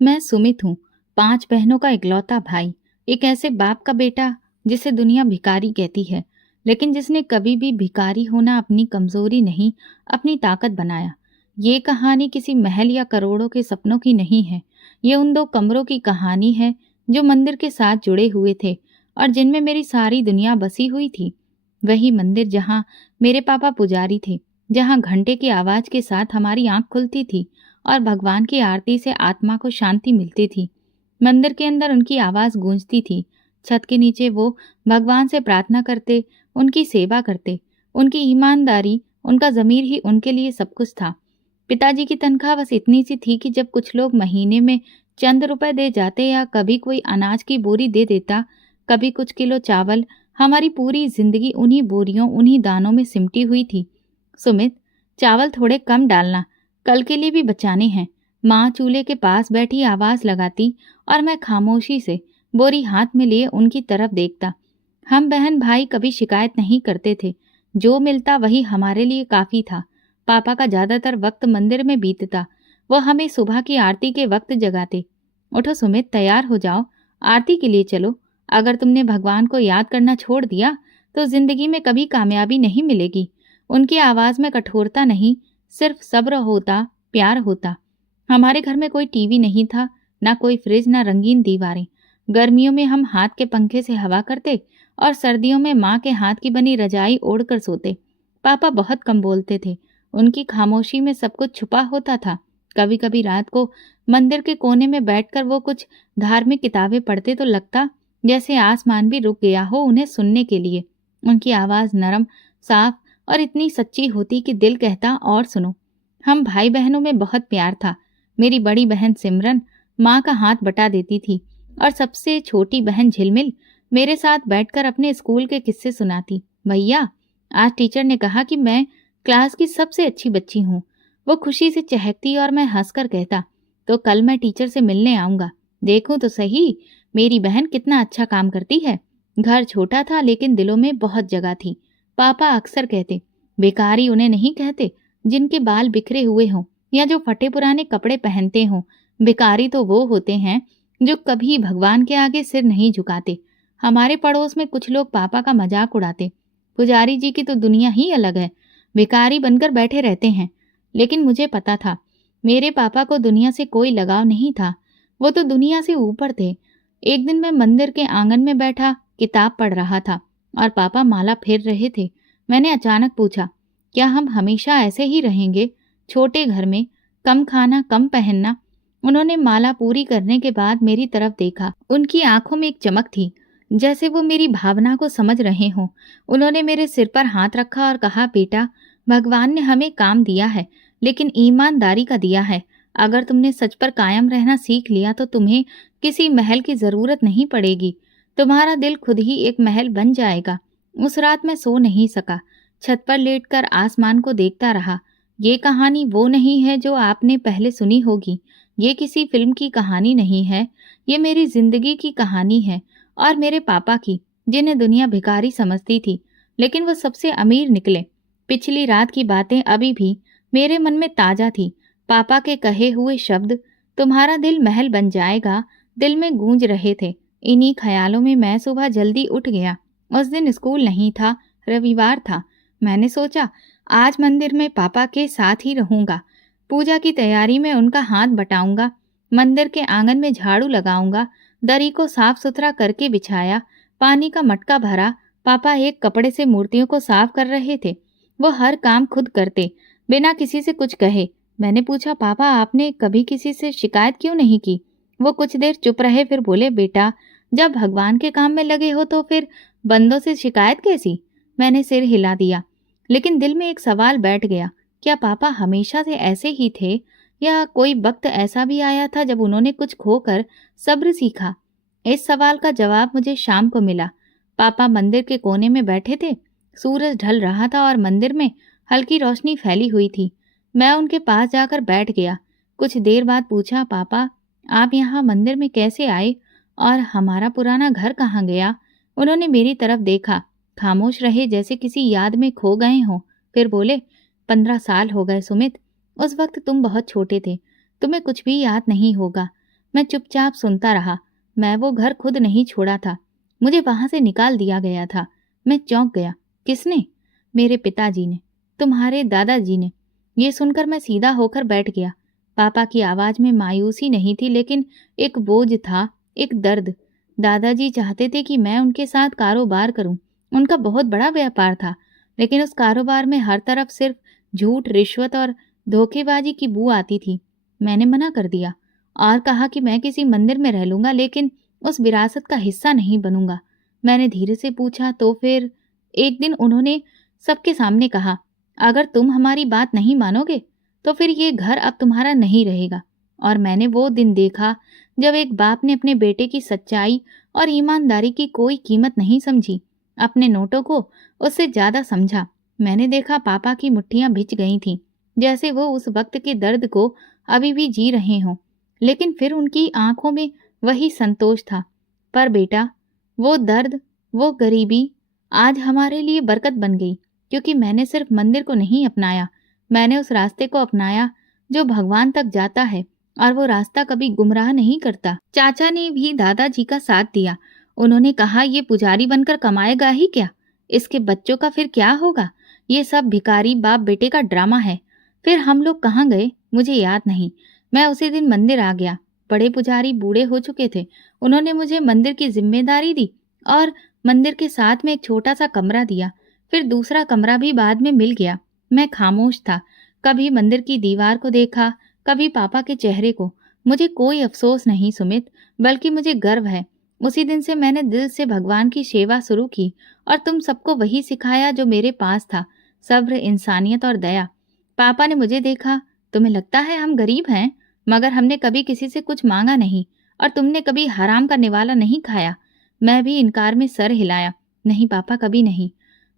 मैं सुमित हूँ, 5 बहनों का इकलौता भाई। एक ऐसे बाप का बेटा जिसे दुनिया भिखारी कहती है, लेकिन जिसने कभी भी भिखारी होना अपनी कमज़ोरी नहीं, अपनी ताकत बनाया। ये कहानी किसी महल या करोड़ों के सपनों की नहीं है। ये उन 2 कमरों की कहानी है जो मंदिर के साथ जुड़े हुए थे और जिनमें मेरी सारी दुनिया बसी हुई थी। वही मंदिर जहाँ मेरे पापा पुजारी थे, जहाँ घंटे की आवाज़ के साथ हमारी आँख खुलती थी और भगवान की आरती से आत्मा को शांति मिलती थी। मंदिर के अंदर उनकी आवाज़ गूंजती थी। छत के नीचे वो भगवान से प्रार्थना करते, उनकी सेवा करते। उनकी ईमानदारी, उनका ज़मीर ही उनके लिए सब कुछ था। पिताजी की तनख्वाह बस इतनी सी थी कि जब कुछ लोग महीने में चंद रुपए दे जाते या कभी कोई अनाज की बोरी दे देता, कभी कुछ किलो चावल, हमारी पूरी जिंदगी उन्हीं बोरियों, उन्हीं दानों में सिमटी हुई थी। सुमित, चावल थोड़े कम डालना, कल के लिए भी बचाने हैं। माँ चूल्हे के पास बैठी आवाज लगाती और मैं खामोशी से बोरी हाथ में लिए उनकी तरफ देखता। हम बहन भाई कभी शिकायत नहीं करते थे। जो मिलता वही हमारे लिए काफी था। पापा का ज्यादातर वक्त मंदिर में बीतता। वो हमें सुबह की आरती के वक्त जगाते। उठो सुमित, तैयार हो जाओ, आरती के लिए चलो। अगर तुमने भगवान को याद करना छोड़ दिया तो जिंदगी में कभी कामयाबी नहीं मिलेगी। उनकी आवाज में कठोरता नहीं, सिर्फ सब्र होता, प्यार होता। हमारे घर में कोई टीवी नहीं था, ना कोई फ्रिज, ना रंगीन दीवारें। गर्मियों में हम हाथ के पंखे से हवा करते और सर्दियों में माँ के हाथ की बनी रजाई ओढ़कर सोते। पापा बहुत कम बोलते थे। उनकी खामोशी में सब कुछ छुपा होता था। कभी कभी रात को मंदिर के कोने में बैठकर वो कुछ धार्मिक किताबें पढ़ते तो लगता जैसे आसमान भी रुक गया हो उन्हें सुनने के लिए। उनकी आवाज नरम, साफ और इतनी सच्ची होती कि दिल कहता और सुनो। हम भाई बहनों में बहुत प्यार था। मेरी बड़ी बहन सिमरन माँ का हाथ बटा देती थी और सबसे छोटी बहन झिलमिल मेरे साथ बैठकर अपने स्कूल के किस्से सुनाती। भैया, आज टीचर ने कहा कि मैं क्लास की सबसे अच्छी बच्ची हूँ। वो खुशी से चहकती और मैं हंसकर कहता, तो कल मैं टीचर से मिलने आऊंगा। देखूं तो सही मेरी बहन कितना अच्छा काम करती है। घर छोटा था लेकिन दिलों में बहुत जगह थी। पापा अक्सर कहते, भिखारी उन्हें नहीं कहते जिनके बाल बिखरे हुए हों या जो फटे पुराने कपड़े पहनते हों। भिखारी तो वो होते हैं जो कभी भगवान के आगे सिर नहीं झुकाते। हमारे पड़ोस में कुछ लोग पापा का मजाक उड़ाते, पुजारी जी की तो दुनिया ही अलग है, भिखारी बनकर बैठे रहते हैं। लेकिन मुझे पता था मेरे पापा को दुनिया से कोई लगाव नहीं था। वो तो दुनिया से ऊपर थे। एक दिन मैं मंदिर के आंगन में बैठा किताब पढ़ रहा था और पापा माला फेर रहे थे। मैंने अचानक पूछा, क्या हम हमेशा ऐसे ही रहेंगे, छोटे घर में, कम खाना, कम पहनना? उन्होंने माला पूरी करने के बाद मेरी तरफ देखा। उनकी आंखों में एक चमक थी, जैसे वो मेरी भावना को समझ रहे हों। उन्होंने मेरे सिर पर हाथ रखा और कहा, बेटा, भगवान ने हमें काम दिया है, लेकिन ईमानदारी का दिया है। अगर तुमने सच पर कायम रहना सीख लिया तो तुम्हें किसी महल की जरूरत नहीं पड़ेगी। तुम्हारा दिल खुद ही एक महल बन जाएगा। उस रात मैं सो नहीं सका। छत पर लेटकर आसमान को देखता रहा। ये कहानी वो नहीं है जो आपने पहले सुनी होगी। ये किसी फिल्म की कहानी नहीं है। ये मेरी जिंदगी की कहानी है और मेरे पापा की, जिन्हें दुनिया भिखारी समझती थी, लेकिन वो सबसे अमीर निकले। पिछली रात की बातें अभी भी मेरे मन में ताजा थी। पापा के कहे हुए शब्द, तुम्हारा दिल महल बन जाएगा, दिल में गूंज रहे थे। इन्हीं ख्यालों में मैं सुबह जल्दी उठ गया। उस दिन स्कूल नहीं था, रविवार था। मैंने सोचा आज मंदिर में पापा के साथ ही रहूंगा। पूजा की तैयारी में उनका हाथ बटाऊंगा। मंदिर के आंगन में झाड़ू लगाऊंगा। दरी को साफ सुथरा करके बिछाया। पानी का मटका भरा। पापा एक कपड़े से मूर्तियों को साफ कर रहे थे। वो हर काम खुद करते, बिना किसी से कुछ कहे। मैंने पूछा, पापा, आपने कभी किसी से शिकायत क्यों नहीं की? वो कुछ देर चुप रहे, फिर बोले, बेटा, जब भगवान के काम में लगे हो तो फिर बंदों से शिकायत कैसी? मैंने सिर हिला दिया, लेकिन दिल में एक सवाल बैठ गया, क्या पापा हमेशा से ऐसे ही थे या कोई वक्त ऐसा भी आया था जब उन्होंने कुछ खोकर सब्र सीखा? इस सवाल का जवाब मुझे शाम को मिला। पापा मंदिर के कोने में बैठे थे। सूरज ढल रहा था और मंदिर में हल्की रोशनी फैली हुई थी। मैं उनके पास जाकर बैठ गया। कुछ देर बाद पूछा, पापा, आप यहाँ मंदिर में कैसे आए और हमारा पुराना घर कहाँ गया? उन्होंने मेरी तरफ देखा, खामोश रहे जैसे किसी याद में खो गए हों। फिर बोले, 15 साल हो गए सुमित। उस वक्त तुम बहुत छोटे थे, तुम्हें कुछ भी याद नहीं होगा। मैं चुपचाप सुनता रहा। मैं वो घर खुद नहीं छोड़ा था, मुझे वहां से निकाल दिया गया था। मैं चौंक गया। किसने? मेरे पिताजी ने, तुम्हारे दादाजी ने। ये सुनकर मैं सीधा होकर बैठ गया। पापा की आवाज में मायूसी नहीं थी, लेकिन एक बोझ था, एक दर्द। दादाजी चाहते थे कि मैं उनके साथ कारोबार करूं। उनका बहुत बड़ा व्यापार था, लेकिन उस कारोबार में हर तरफ सिर्फ झूठ, रिश्वत और धोखेबाजी की बू आती थी। मैंने मना कर दिया और कहा कि मैं किसी मंदिर में रह लूंगा, लेकिन उस विरासत का हिस्सा नहीं बनूंगा। मैंने धीरे से पूछा, तो फिर? एक दिन उन्होंने सबके सामने कहा, अगर तुम हमारी बात नहीं मानोगे तो फिर ये घर अब तुम्हारा नहीं रहेगा। और मैंने वो दिन देखा जब एक बाप ने अपने बेटे की सच्चाई और ईमानदारी की कोई कीमत नहीं समझी, अपने नोटों को उससे ज्यादा समझा। मैंने देखा पापा की मुट्ठियां भिज गई थीं, जैसे वो उस वक्त के दर्द को अभी भी जी रहे हों। लेकिन फिर उनकी आंखों में वही संतोष था। पर बेटा, वो दर्द, वो गरीबी आज हमारे लिए बरकत बन गई, क्योंकि मैंने सिर्फ मंदिर को नहीं अपनाया, मैंने उस रास्ते को अपनाया जो भगवान तक जाता है, और वो रास्ता कभी गुमराह नहीं करता। चाचा ने भी दादाजी का साथ दिया। उन्होंने कहा, ये पुजारी बनकर कमाएगा ही क्या? इसके बच्चों का फिर क्या होगा? ये सब भिखारी बाप बेटे का ड्रामा है। फिर हम लोग कहाँ गए मुझे याद नहीं। मैं उसी दिन मंदिर आ गया। बड़े पुजारी बूढ़े हो चुके थे। उन्होंने मुझे मंदिर की जिम्मेदारी दी और मंदिर के साथ में एक छोटा सा कमरा दिया। फिर दूसरा कमरा भी बाद में मिल गया। मैं खामोश था। कभी मंदिर की दीवार को देखा, कभी पापा के चेहरे को। मुझे कोई अफसोस नहीं सुमित, बल्कि मुझे गर्व है। उसी दिन से मैंने दिल से भगवान की सेवा शुरू की और तुम सबको वही सिखाया जो मेरे पास था, सब्र, इंसानियत और दया। पापा ने मुझे देखा, तुम्हें लगता है हम गरीब हैं, मगर हमने कभी किसी से कुछ मांगा नहीं, और तुमने कभी हराम का निवाला नहीं खाया। मैं भी इनकार में सर हिलाया, नहीं पापा, कभी नहीं।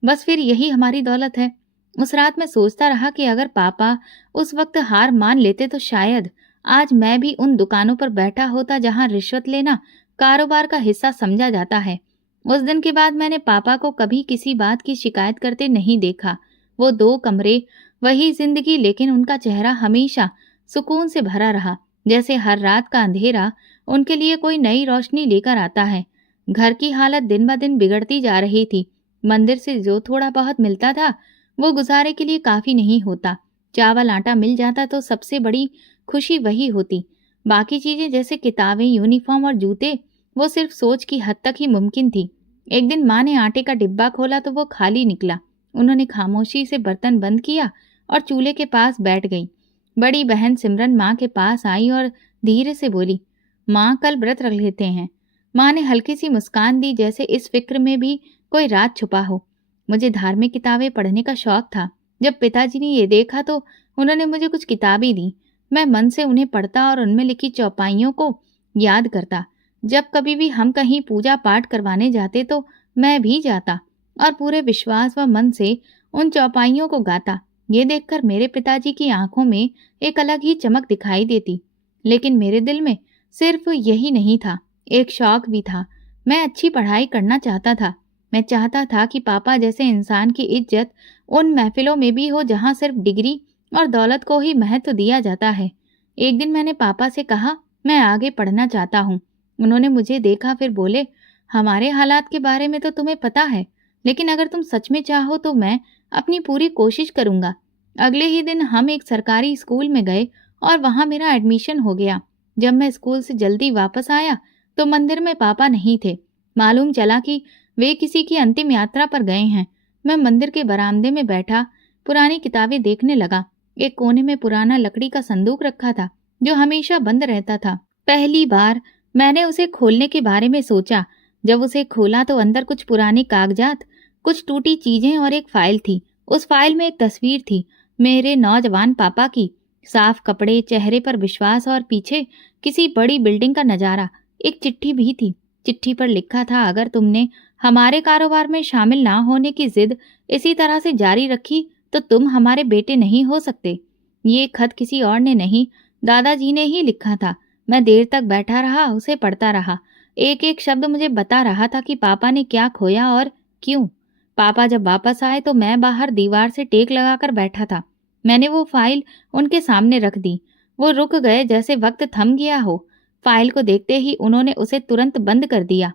बस फिर यही हमारी दौलत है। उस रात मैं सोचता रहा कि अगर पापा उस वक्त हार मान लेते तो शायद आज मैं भी उन दुकानों पर बैठा होता जहां रिश्वत लेना कारोबार का हिस्सा समझा जाता है। उस दिन के बाद मैंने पापा को कभी किसी बात की शिकायत करते नहीं देखा। वो 2 कमरे, वही जिंदगी, लेकिन उनका चेहरा हमेशा सुकून से भरा रहा, जैसे हर रात का अंधेरा उनके लिए कोई नई रोशनी लेकर आता है। घर की हालत दिन ब दिन बिगड़ती जा रही थी। मंदिर से जो थोड़ा बहुत मिलता था वो गुजारे के लिए काफी नहीं होता। चावल आटा मिल जाता तो सबसे बड़ी खुशी वही होती। बाकी चीजें जैसे किताबें, यूनिफॉर्म और जूते, वो सिर्फ सोच की हद तक ही मुमकिन थी। एक दिन माँ ने आटे का डिब्बा खोला तो वो खाली निकला। उन्होंने खामोशी से बर्तन बंद किया और चूल्हे के पास बैठ गई। बड़ी बहन सिमरन माँ के पास आई और धीरे से बोली, माँ कल व्रत रख लेते हैं। माँ ने हल्की सी मुस्कान दी, जैसे इस फिक्र में भी कोई राज छुपा हो। मुझे धार्मिक किताबें पढ़ने का शौक था। जब पिताजी ने ये देखा तो उन्होंने मुझे कुछ किताबें दी। मैं मन से उन्हें पढ़ता और उनमें लिखी चौपाइयों को याद करता। जब कभी भी हम कहीं पूजा पाठ करवाने जाते तो मैं भी जाता और पूरे विश्वास व मन से उन चौपाइयों को गाता। ये देखकर मेरे पिताजी की आंखों में एक अलग ही चमक दिखाई देती। लेकिन मेरे दिल में सिर्फ यही नहीं था, एक शौक भी था। मैं अच्छी पढ़ाई करना चाहता था। मैं चाहता था कि पापा जैसे इंसान की इज्जत उन महफिलों में भी हो जहां सिर्फ डिग्री और दौलत को ही महत्व दिया जाता है। एक दिन मैंने पापा से कहा, मैं आगे पढ़ना चाहता हूँ। उन्होंने मुझे देखा, फिर बोले, हमारे हालात के बारे में तो तुम्हें पता है, लेकिन अगर तुम सच में चाहो तो मैं अपनी पूरी कोशिश करूंगा। अगले ही दिन हम एक सरकारी स्कूल में गए और वहां मेरा एडमिशन हो गया। जब मैं स्कूल से जल्दी वापस आया तो मंदिर में पापा नहीं थे। मालूम चला कि वे किसी की अंतिम यात्रा पर गए हैं। मैं मंदिर के बरामदे में बैठा पुरानी किताबें देखने लगा। एक कोने में पुराना लकड़ी का संदूक रखा था जो हमेशा बंद रहता था। पहली बार मैंने उसे खोलने के बारे में सोचा। जब उसे खोला तो अंदर कुछ पुराने कागजात, कुछ टूटी चीजें और एक फाइल थी। उस फाइल में एक तस्वीर थी, मेरे नौजवान पापा की। साफ कपड़े, चेहरे पर विश्वास और पीछे किसी बड़ी बिल्डिंग का नजारा। एक चिट्ठी भी थी। चिट्ठी पर लिखा था, अगर तुमने हमारे कारोबार में शामिल ना होने की जिद इसी तरह से जारी रखी तो तुम हमारे बेटे नहीं हो सकते। ये खत किसी और ने नहीं, दादाजी ने ही लिखा था। मैं देर तक बैठा रहा, उसे पढ़ता रहा। एक एक शब्द मुझे बता रहा था कि पापा ने क्या खोया और क्यों। पापा जब वापस आए तो मैं बाहर दीवार से टेक लगाकर बैठा था। मैंने वो फाइल उनके सामने रख दी। वो रुक गए, जैसे वक्त थम गया हो। फाइल को देखते ही उन्होंने उसे तुरंत बंद कर दिया।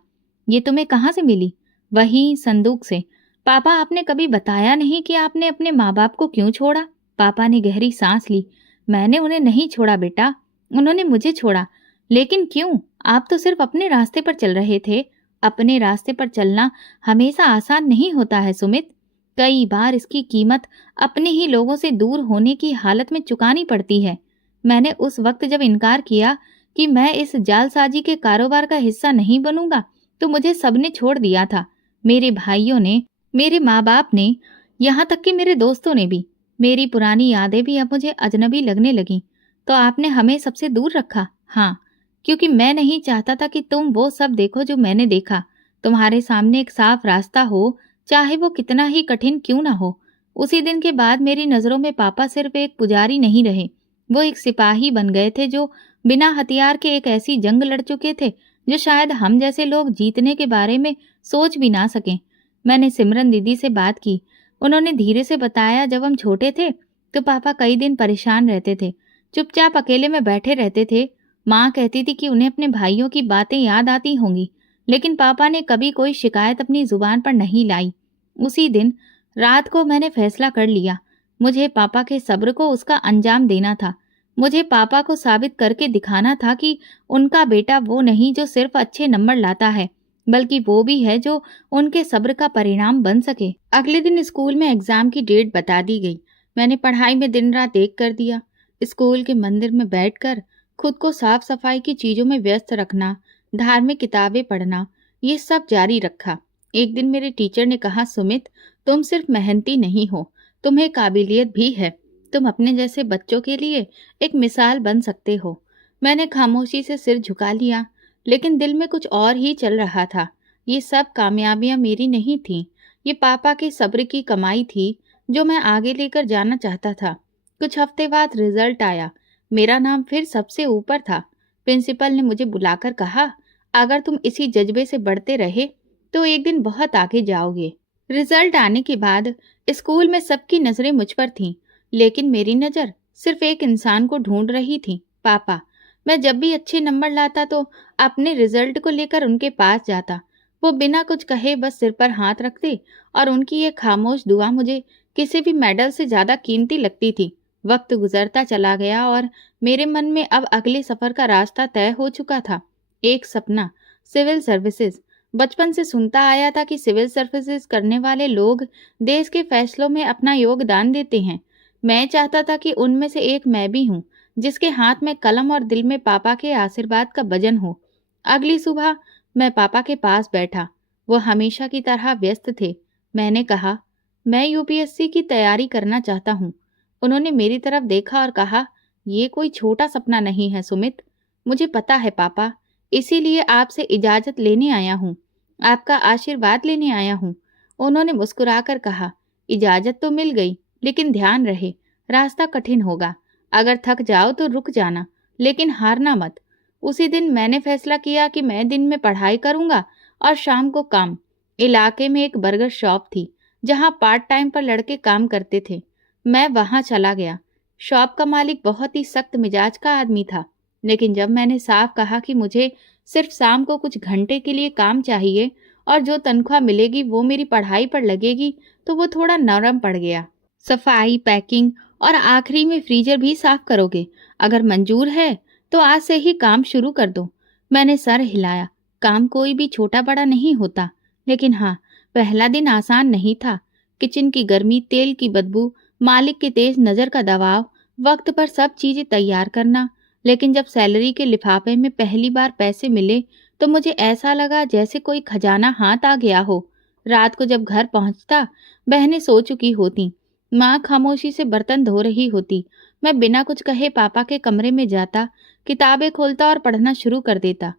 ये तुम्हें कहाँ से मिली? वही संदूक से। पापा, आपने कभी बताया नहीं कि आपने अपने माँ बाप को क्यों छोड़ा? पापा ने गहरी सांस ली। मैंने उन्हें नहीं छोड़ा बेटा, उन्होंने मुझे छोड़ा। लेकिन क्यों? आप तो सिर्फ अपने रास्ते पर चल रहे थे। अपने रास्ते पर चलना हमेशा आसान नहीं होता है सुमित। कई बार इसकी कीमत अपने ही लोगों से दूर होने की हालत में चुकानी पड़ती है। मैंने उस वक्त जब इनकार किया कि मैं इस जालसाजी के कारोबार का हिस्सा नहीं बनूंगा, तो मुझे सबने छोड़ दिया था। मेरे भाइयों ने, मेरे माँ बाप ने, यहाँ तक कि मेरे दोस्तों ने भी। मेरी पुरानी यादें भी अब मुझे अजनबी लगने लगीं। तो आपने हमें सबसे दूर रखा? हाँ, क्योंकि मैं नहीं चाहता था कि तुम वो सब देखो जो मैंने देखा। तुम्हारे सामने एक साफ रास्ता हो, चाहे वो कितना ही कठिन क्यों ना हो। उसी दिन के बाद मेरी नज़रों में पापा सिर्फ एक पुजारी नहीं रहे, वो एक सिपाही बन गए थे जो बिना हथियार के एक ऐसी जंग लड़ चुके थे जो शायद हम जैसे लोग जीतने के बारे में सोच भी ना सकें। मैंने सिमरन दीदी से बात की। उन्होंने धीरे से बताया, जब हम छोटे थे तो पापा कई दिन परेशान रहते थे, चुपचाप अकेले में बैठे रहते थे। माँ कहती थी कि उन्हें अपने भाइयों की बातें याद आती होंगी, लेकिन पापा ने कभी कोई शिकायत अपनी जुबान पर नहीं लाई। उसी दिन रात को मैंने फैसला कर लिया, मुझे पापा के सब्र को उसका अंजाम देना था। मुझे पापा को साबित करके दिखाना था कि उनका बेटा वो नहीं जो सिर्फ अच्छे नंबर लाता है, बल्कि वो भी है जो उनके सब्र का परिणाम बन सके। अगले दिन स्कूल में एग्जाम की डेट बता दी गई। मैंने पढ़ाई में दिन रात एक कर दिया। स्कूल के मंदिर में बैठकर खुद को साफ सफाई की चीजों में व्यस्त रखना, धार्मिक किताबें पढ़ना, ये सब जारी रखा। एक दिन मेरे टीचर ने कहा, सुमित, तुम सिर्फ मेहनती नहीं हो, तुम्हें काबिलियत भी है। तुम अपने जैसे बच्चों के लिए एक मिसाल बन सकते हो। मैंने खामोशी से सिर झुका लिया, लेकिन दिल में कुछ और ही चल रहा था। ये सब कामयाबियां मेरी नहीं थीं, ये पापा के सब्र की कमाई थी जो मैं आगे लेकर जाना चाहता था। कुछ हफ्ते बाद रिजल्ट आया। मेरा नाम फिर सबसे ऊपर था। प्रिंसिपल ने मुझे बुलाकर कहा, अगर तुम इसी जज्बे से बढ़ते रहे तो एक दिन बहुत आगे जाओगे। रिजल्ट आने के बाद स्कूल में सबकी नजरें मुझ पर थीं, लेकिन मेरी नजर सिर्फ एक इंसान को ढूंढ रही थी, पापा। मैं जब भी अच्छे नंबर लाता तो अपने रिजल्ट को लेकर उनके पास जाता। वो बिना कुछ कहे बस सिर पर हाथ रखते और उनकी ये खामोश दुआ मुझे किसी भी मेडल से ज्यादा कीमती लगती थी। वक्त गुजरता चला गया और मेरे मन में अब अगले सफर का रास्ता तय हो चुका था। एक सपना, सिविल सर्विसेज। बचपन से सुनता आया था कि सिविल सर्विसेज करने वाले लोग देश के फैसलों में अपना योगदान देते हैं। मैं चाहता था कि उनमें से एक मैं भी हूँ, जिसके हाथ में कलम और दिल में पापा के आशीर्वाद का वजन हो। अगली सुबह मैं पापा के पास बैठा। वो हमेशा की तरह व्यस्त थे। मैंने कहा, मैं यूपीएससी की तैयारी करना चाहता हूँ। उन्होंने मेरी तरफ देखा और कहा, ये कोई छोटा सपना नहीं है सुमित। मुझे पता है पापा, इसीलिए आपसे इजाजत लेने आया हूँ, आपका आशीर्वाद लेने आया हूँ। उन्होंने मुस्कुराकर कहा, इजाजत तो मिल गई, लेकिन ध्यान रहे, रास्ता कठिन होगा। अगर थक जाओ तो रुक जाना, लेकिन हारना मत। उसी दिन मैंने फैसला किया कि मैं दिन में पढ़ाई करूंगा और शाम को काम। इलाके में एक बर्गर शॉप थी जहां पार्ट टाइम पर लड़के काम करते थे। मैं वहां चला गया। शॉप का मालिक बहुत ही सख्त मिजाज का आदमी था, लेकिन जब मैंने साफ कहा कि मुझे सिर्फ शाम को कुछ घंटे के लिए काम चाहिए और जो तनख्वाह मिलेगी वो मेरी पढ़ाई पर लगेगी, तो वो थोड़ा नरम पड़ गया। सफाई, पैकिंग और आखिरी में फ्रीजर भी साफ करोगे। अगर मंजूर है तो आज से ही काम शुरू कर दो। मैंने सर हिलाया। काम कोई भी छोटा बड़ा नहीं होता, लेकिन हाँ, पहला दिन आसान नहीं था। किचन की गर्मी, तेल की बदबू, मालिक की तेज नजर का दबाव, वक्त पर सब चीजें तैयार करना। लेकिन जब सैलरी के लिफाफे में पहली बार पैसे मिले तो मुझे ऐसा लगा जैसे कोई खजाना हाथ आ गया हो। रात को जब घर पहुंचता, बहनें सो चुकी होती, माँ खामोशी से बर्तन धो रही होती। मैं बिना कुछ कहे पापा के कमरे में जाता, किताबें खोलता और पढ़ना शुरू कर देता।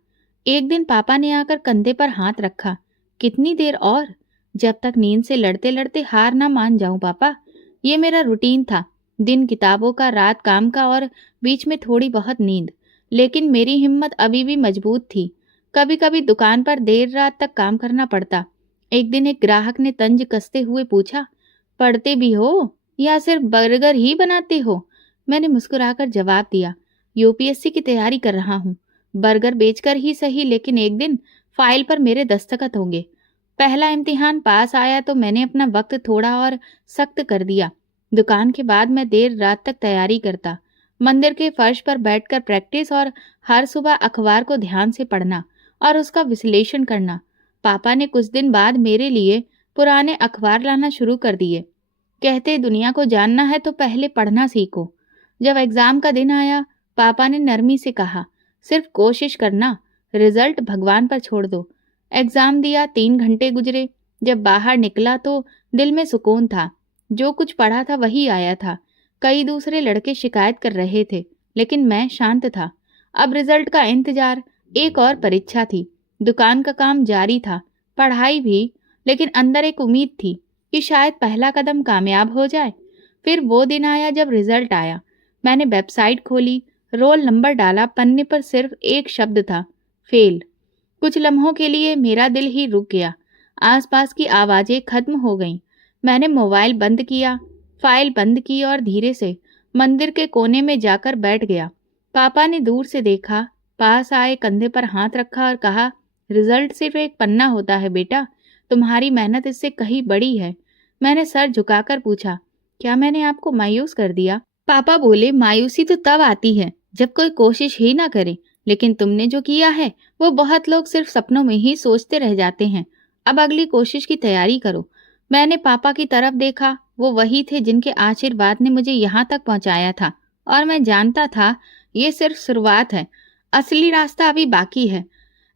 एक दिन पापा ने आकर कंधे पर हाथ रखा। कितनी देर और? जब तक नींद से लड़ते लड़ते हार ना मान जाऊं पापा। ये मेरा रूटीन था, दिन किताबों का, रात काम का और बीच में थोड़ी बहुत नींद। लेकिन मेरी हिम्मत अभी भी मजबूत थी। कभी कभी दुकान पर देर रात तक काम करना पड़ता। एक दिन एक ग्राहक ने तंज कसते हुए पूछा, पढ़ते भी हो या सिर्फ बर्गर ही बनाते हो? मैंने मुस्कुराकर जवाब दिया, यूपीएससी की तैयारी कर रहा हूँ। बर्गर बेचकर ही सही, लेकिन एक दिन फाइल पर मेरे दस्तखत होंगे। पहला इम्तिहान पास आया तो मैंने अपना वक्त थोड़ा और सख्त कर दिया। दुकान के बाद मैं देर रात तक तैयारी करता, मंदिर के फर्श पर बैठकर प्रैक्टिस और हर सुबह अखबार को ध्यान से पढ़ना और उसका विश्लेषण करना। पापा ने कुछ दिन बाद मेरे लिए पुराने अखबार लाना शुरू कर दिए। कहते, दुनिया को जानना है तो पहले पढ़ना सीखो। जब एग्जाम का दिन आया, पापा ने नरमी से कहा, सिर्फ कोशिश करना, रिजल्ट भगवान पर छोड़ दो। एग्जाम दिया, 3 घंटे गुजरे। जब बाहर निकला तो दिल में सुकून था। जो कुछ पढ़ा था वही आया था। कई दूसरे लड़के शिकायत कर रहे थे, लेकिन मैं शांत था। अब रिजल्ट का इंतजार। एक और परीक्षा थी। दुकान का काम जारी था, पढ़ाई भी, लेकिन अंदर एक उम्मीद थी कि शायद पहला कदम कामयाब हो जाए। फिर वो दिन आया जब रिजल्ट आया। मैंने वेबसाइट खोली, रोल नंबर डाला, पन्ने पर सिर्फ एक शब्द था, फेल। कुछ लम्हों के लिए मेरा दिल ही रुक गया। आसपास की आवाजें खत्म हो गईं। मैंने मोबाइल बंद किया, फाइल बंद की और धीरे से मंदिर के कोने में जाकर बैठ गया। पापा ने दूर से देखा, पास आए, कंधे पर हाथ रखा और कहा, रिजल्ट सिर्फ एक पन्ना होता है बेटा, तुम्हारी मेहनत इससे कहीं बड़ी है। मैंने सर झुकाकर पूछा, क्या मैंने आपको मायूस कर दिया? पापा बोले, मायूसी तो तब आती है जब कोई कोशिश ही ना करे, लेकिन तुमने जो किया है वो बहुत लोग सिर्फ सपनों में ही सोचते रह जाते हैं। अब अगली कोशिश की तैयारी करो। मैंने पापा की तरफ देखा। वो वही थे जिनके आशीर्वाद ने मुझे यहाँ तक पहुँचाया था, और मैं जानता था ये सिर्फ शुरुआत है, असली रास्ता अभी बाकी है।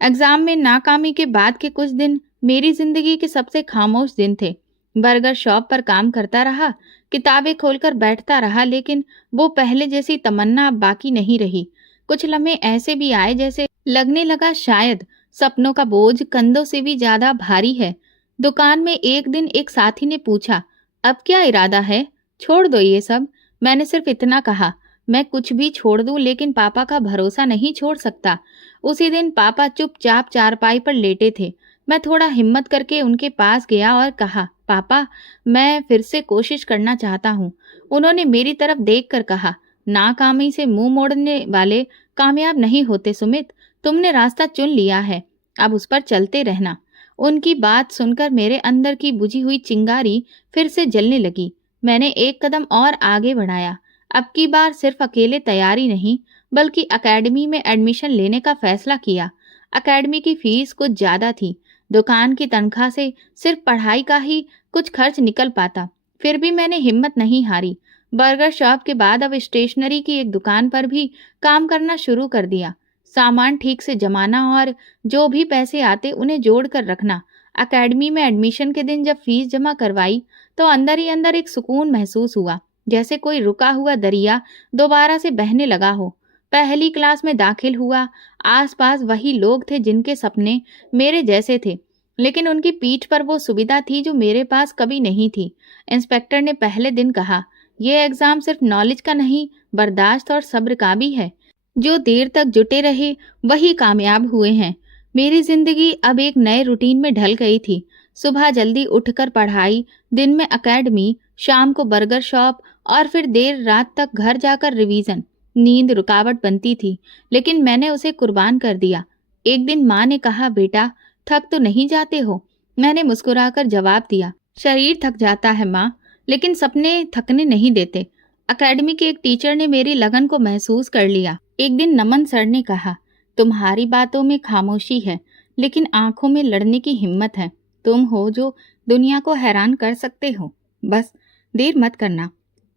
एग्जाम में नाकामी के बाद के कुछ दिन मेरी जिंदगी के सबसे खामोश दिन थे। बर्गर शॉप पर काम करता रहा, किताबें खोलकर बैठता रहा, लेकिन वो पहले जैसी तमन्ना अब बाकी नहीं रही। कुछ लम्हे ऐसे भी आए जैसे लगने लगा शायद सपनों का बोझ कंधों से भी ज्यादा भारी है। दुकान में एक दिन एक साथी ने पूछा, अब क्या इरादा है? छोड़ दो ये सब। मैंने सिर्फ इतना कहा, मैं कुछ भी छोड़ दूं, लेकिन पापा का भरोसा नहीं छोड़ सकता। उसी दिन पापा चुपचाप चारपाई पर लेटे थे। मैं थोड़ा हिम्मत करके उनके पास गया और कहा, पापा, मैं फिर से कोशिश करना चाहता हूँ। उन्होंने मेरी तरफ देखकर कहा, नाकामी से मुंह मोड़ने वाले कामयाब नहीं होते सुमित, तुमने रास्ता चुन लिया है, अब उस पर चलते रहना। उनकी बात सुनकर मेरे अंदर की बुझी हुई चिंगारी फिर से जलने लगी। मैंने एक कदम और आगे बढ़ाया। अब की बार सिर्फ अकेले तैयारी नहीं, बल्कि एकेडमी में एडमिशन लेने का फैसला किया। एकेडमी की फीस कुछ ज्यादा थी। दुकान की तनख्वाह से सिर्फ पढ़ाई का ही कुछ खर्च निकल पाता। फिर भी मैंने हिम्मत नहीं हारी। बर्गर शॉप के बाद अब स्टेशनरी की एक दुकान पर भी काम करना शुरू कर दिया। सामान ठीक से जमाना और जो भी पैसे आते उन्हें जोड़ कर रखना। एकेडमी में एडमिशन के दिन जब फीस जमा करवाई तो अंदर ही अंदर एक सुकून महसूस हुआ, जैसे कोई रुका हुआ दरिया दोबारा से बहने लगा हो। पहली क्लास में दाखिल हुआ। आसपास वही लोग थे जिनके सपने मेरे जैसे थे, लेकिन उनकी पीठ पर वो सुविधा थी जो मेरे पास कभी नहीं थी। इंस्पेक्टर ने पहले दिन कहा, ये एग्जाम सिर्फ नॉलेज का नहीं, बर्दाश्त और सब्र का भी है। जो देर तक जुटे रहे वही कामयाब हुए हैं। मेरी जिंदगी अब एक नए रूटीन में ढल गई थी। सुबह जल्दी उठकर पढ़ाई, दिन में एकेडमी, शाम को बर्गर शॉप और फिर देर रात तक घर जाकर रिवीजन। नींद रुकावट बनती थी, लेकिन मैंने उसे कुर्बान कर दिया। एक दिन माँ ने कहा, बेटा थक तो नहीं जाते हो? मैंने मुस्कुराकर जवाब दिया, शरीर थक जाता है माँ, लेकिन सपने थकने नहीं देते। एकेडमी के एक टीचर ने मेरी लगन को महसूस कर लिया। एक दिन नमन सर ने कहा, तुम्हारी बातों में खामोशी है, लेकिन आंखों में लड़ने की हिम्मत है। तुम हो जो दुनिया को हैरान कर सकते हो, बस देर मत करना।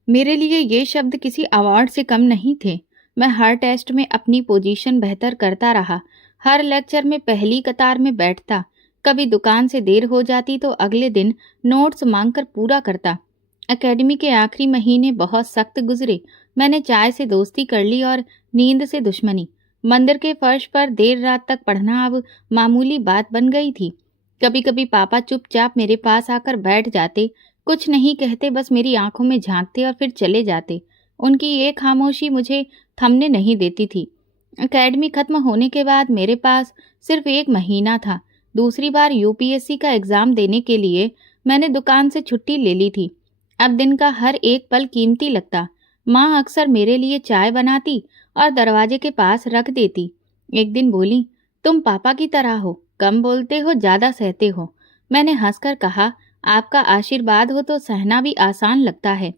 मेरे लिए ये शब्द किसी अवार्ड से कम नहीं थे। मैं हर टेस्ट में अपनी पोजीशन बेहतर करता रहा। हर लेक्चर में पहली कतार में बैठता। कभी दुकान से देर हो जाती तो अगले दिन नोट्स मांगकर पूरा करता। एकेडमी के आखिरी महीने बहुत सख्त गुजरे। मैंने चाय से दोस्ती कर ली और नींद से दुश्मनी। मंदिर के फर्श पर देर रात तक पढ़ना अब मामूली बात बन गई थी। कभी कभी पापा चुपचाप मेरे पास आकर बैठ जाते, कुछ नहीं कहते, बस मेरी आंखों में झांकते और फिर चले जाते। उनकी ये खामोशी मुझे थमने नहीं देती थी। एकेडमी खत्म होने के बाद मेरे पास सिर्फ 1 महीना था। दूसरी बार यूपीएससी का एग्जाम देने के लिए मैंने दुकान से छुट्टी ले ली थी। अब दिन का हर एक पल कीमती लगता। माँ अक्सर मेरे लिए चाय बनाती और दरवाजे के पास रख देती। एक दिन बोली, तुम पापा की तरह हो, कम बोलते हो, ज्यादा सहते हो। मैंने हंसकर कहा, आपका आशीर्वाद हो तो सहना भी आसान लगता है।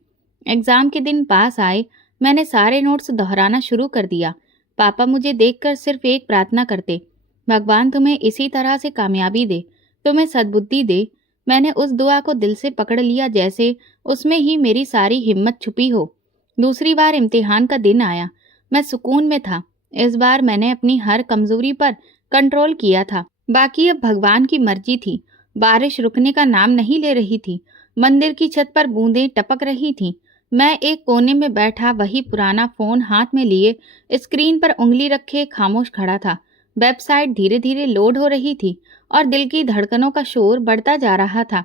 एग्जाम के दिन पास आए, मैंने सारे नोट्स दोहराना शुरू कर दिया। पापा मुझे देखकर सिर्फ एक प्रार्थना करते, भगवान तुम्हें इसी तरह से कामयाबी दे, तुम्हें सद्बुद्धि दे। मैंने उस दुआ को दिल से पकड़ लिया जैसे उसमें ही मेरी सारी हिम्मत छुपी हो। दूसरी बार इम्तिहान का दिन आया। मैं सुकून में था। इस बार मैंने अपनी हर कमजोरी पर कंट्रोल किया था। बाकी अब भगवान की मर्जी थी। बारिश रुकने का नाम नहीं ले रही थी। मंदिर की छत पर बूंदें टपक रही थीं। मैं एक कोने में बैठा वही पुराना फोन हाथ में लिए स्क्रीन पर उंगली रखे खामोश खड़ा था। वेबसाइट धीरे धीरे लोड हो रही थी और दिल की धड़कनों का शोर बढ़ता जा रहा था।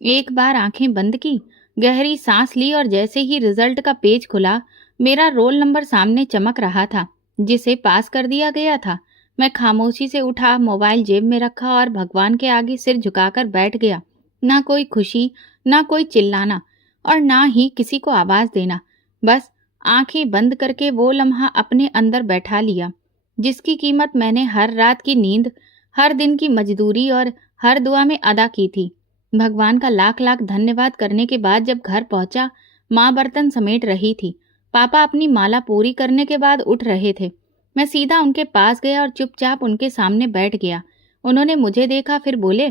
एक बार आंखें बंद की, गहरी सांस ली और जैसे ही रिजल्ट का पेज खुला, मेरा रोल नंबर सामने चमक रहा था, जिसे पास कर दिया गया था। मैं खामोशी से उठा, मोबाइल जेब में रखा और भगवान के आगे सिर झुकाकर बैठ गया। ना कोई खुशी, ना कोई चिल्लाना और ना ही किसी को आवाज देना। बस आंखें बंद करके वो लम्हा अपने अंदर बैठा लिया, जिसकी कीमत मैंने हर रात की नींद, हर दिन की मजदूरी और हर दुआ में अदा की थी। भगवान का लाख लाख धन्यवाद करने के बाद जब घर पहुंचा, माँ बर्तन समेट रही थी। पापा अपनी माला पूरी करने के बाद उठ रहे थे। मैं सीधा उनके पास गया और चुपचाप उनके सामने बैठ गया। उन्होंने मुझे देखा, फिर बोले,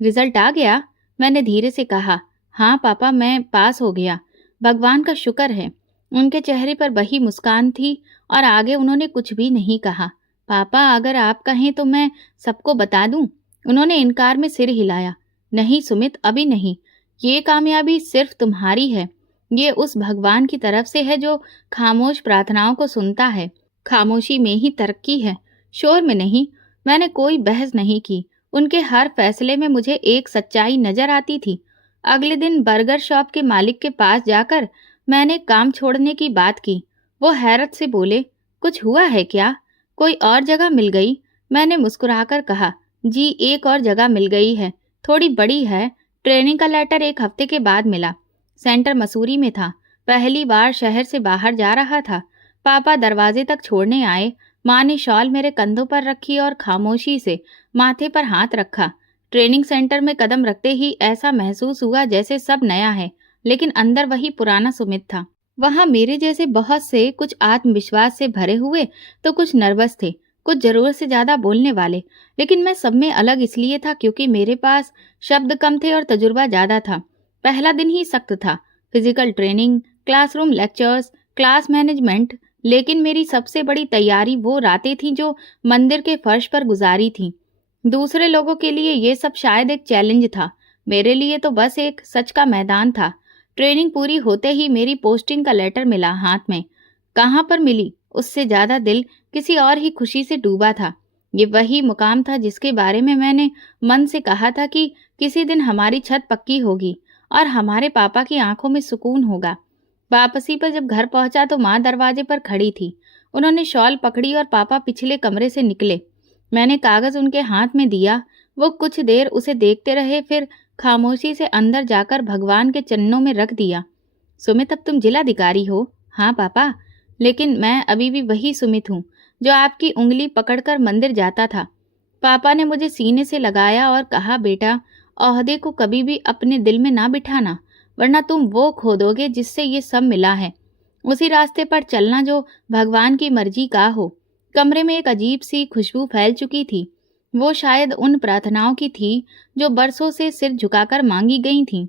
रिजल्ट आ गया? मैंने धीरे से कहा, हाँ पापा, मैं पास हो गया, भगवान का शुक्र है। उनके चेहरे पर वही मुस्कान थी और आगे उन्होंने कुछ भी नहीं कहा। पापा, अगर आप कहें तो मैं सबको बता दूं? उन्होंने इनकार में सिर हिलाया। नहीं सुमित, अभी नहीं। ये कामयाबी सिर्फ तुम्हारी है। ये उस भगवान की तरफ से है जो खामोश प्रार्थनाओं को सुनता है। खामोशी में ही तरक्की है, शोर में नहीं। मैंने कोई बहस नहीं की। उनके हर फैसले में मुझे एक सच्चाई नजर आती थी। अगले दिन बर्गर शॉप के मालिक के पास जाकर मैंने काम छोड़ने की बात की। वो हैरत से बोले, कुछ हुआ है क्या? कोई और जगह मिल गई? मैंने मुस्कुराकर कहा, जी एक और जगह मिल गई है, थोड़ी बड़ी है। ट्रेनिंग का लेटर एक हफ्ते के बाद मिला। सेंटर मसूरी में था। पहली बार शहर से बाहर जा रहा था। पापा दरवाजे तक छोड़ने आए। माँ ने शॉल मेरे कंधों पर रखी और खामोशी से माथे पर हाथ रखा। ट्रेनिंग सेंटर में कदम रखते ही ऐसा महसूस हुआ जैसे सब नया है, लेकिन अंदर वही पुराना सुमित था। वहां मेरे जैसे बहुत से, कुछ आत्मविश्वास से भरे हुए तो कुछ नर्वस थे, कुछ जरूरत से ज्यादा बोलने वाले। लेकिन मैं सब में अलग इसलिए था क्योंकि मेरे पास शब्द कम थे और तजुर्बा ज्यादा था। पहला दिन ही सख्त था। Physical training, classroom lectures, class management. लेकिन मेरी सबसे बड़ी तैयारी वो रातें थीं जो मंदिर के फर्श पर गुजारी थीं। दूसरे लोगों के लिए ये सब शायद एक चैलेंज था, मेरे लिए तो बस एक सच का मैदान था। ट्रेनिंग पूरी होते ही मेरी पोस्टिंग का लेटर मिला हाथ में। कहाँ पर मिली, उससे ज्यादा दिल किसी और ही खुशी से डूबा था। ये वही मुकाम था जिसके बारे में मैंने मन से कहा था कि किसी दिन हमारी छत पक्की होगी और हमारे पापा की आंखों में सुकून होगा। वापसी पर जब घर पहुंचा तो माँ दरवाजे पर खड़ी थी। उन्होंने शॉल पकड़ी और पापा पिछले कमरे से निकले। मैंने कागज उनके हाथ में दिया। वो कुछ देर उसे देखते रहे, फिर खामोशी से अंदर जाकर भगवान के चरणों में रख दिया। सुमित, अब तुम जिलाधिकारी हो? हाँ पापा, लेकिन मैं अभी भी वही सुमित हूँ जो आपकी उंगली पकड़कर मंदिर जाता था। पापा ने मुझे सीने से लगाया और कहा, बेटा, ओहदे को कभी भी अपने दिल में ना बिठाना, वरना तुम वो खो दोगे जिससे ये सब मिला है। उसी रास्ते पर चलना जो भगवान की मर्जी का हो। कमरे में एक अजीब सी खुशबू फैल चुकी थी। वो शायद उन प्रार्थनाओं की थी जो बरसों से सिर झुकाकर मांगी गई थीं।